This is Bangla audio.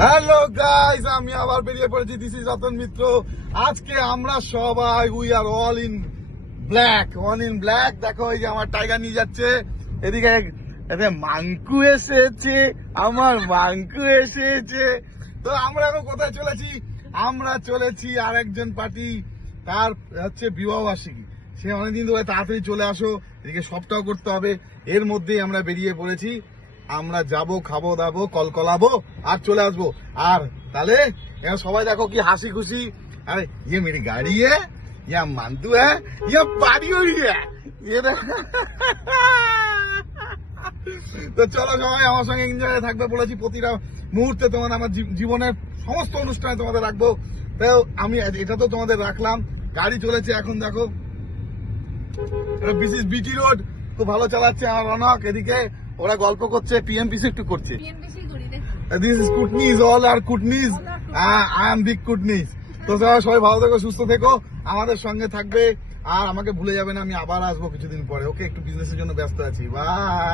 হ্যালো গাইস, আমি আবার বেরিয়ে পড়েছি। দিস ইজ রতন মিত্র। আজকে আমরা সবাই we are all in black. দেখো এই যে আমার টাইগার নিয়ে যাচ্ছে এদিকে, মাঙ্কু এসেছে, আমার মাঙ্কু এসেছে। তো আমরা এখন কোথায় চলেছি? আমরা চলেছি আর একজন পার্টি, তার হচ্ছে বিবাহ বার্ষিকী। সে অনেকদিন ধরে তাড়াতাড়ি চলে আসো, এদিকে সবটাও করতে হবে। এর মধ্যেই আমরা বেরিয়ে পড়েছি। আমরা যাবো, খাবো দাবো, কলকলাবো আর চলে আসবো। আর তাহলে এবার সবাই দেখো কি হাসি খুশি। আরে ये मेरी गाड़ी है, ये मानतू है, ये पार्टी हो रही है, ये তো চলো সবাই আমার সঙ্গে এনজয় থাকবে বলেছি। প্রতিটা মুহূর্তে তোমাদের আমার জীবনের সমস্ত অনুষ্ঠানে তোমাদের রাখবো। তো আমি এটা তো তোমাদের রাখলাম। গাড়ি চলেছে এখন, দেখো বিসিস বিটি রোড, খুব ভালো চালাচ্ছে আমার রনক। এদিকে ওরা গল্প করছে, পিএমপিসি একটু করছে। This is cuteness, all are cuteness, I am big cuteness. তো সবাই ভালো থেকো, সুস্থ থেকো, আমাদের সঙ্গে থাকবে আর আমাকে ভুলে যাবে না। আমি আবার আসবো কিছুদিন পরে। ওকে, একটু বিজনেসের জন্য ব্যস্ত আছি। বাই।